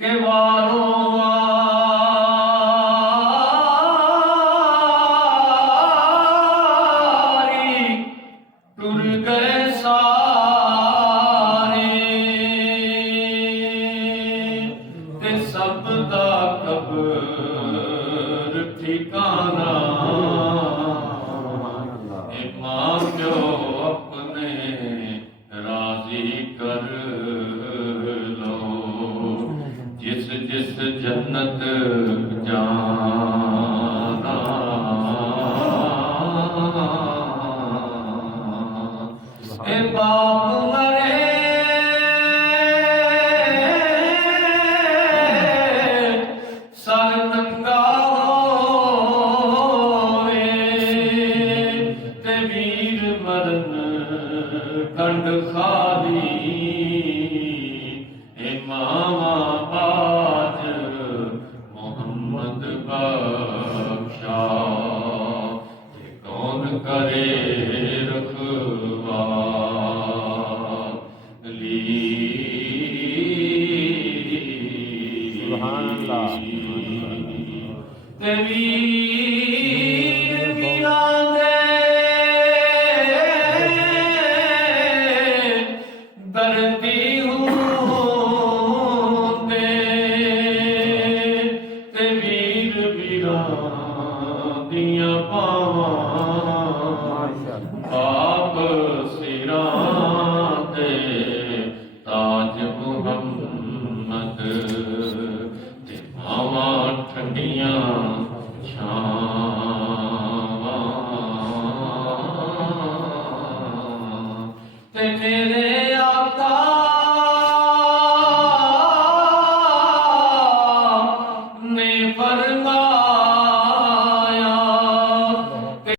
के वारों वारी टुर गए सारे ते सब दा कब्र ठिकाना इमाम जो अपने राजी कर लो जिस जिस जन्नत जाना ए बाप मरे सर नंगा होवे ते वीर मरन कंड खाली इमामा बाज मोहम्मद बख्शा ये कौन करे रखवाली सुभान अल्लाह ते वीर वीरां दे दर्दी होंदे ते वीर वीरां दियां पावां आप सिरां ते ताज मुहम्मद ते मावां ठंडियां छावां ते मेरे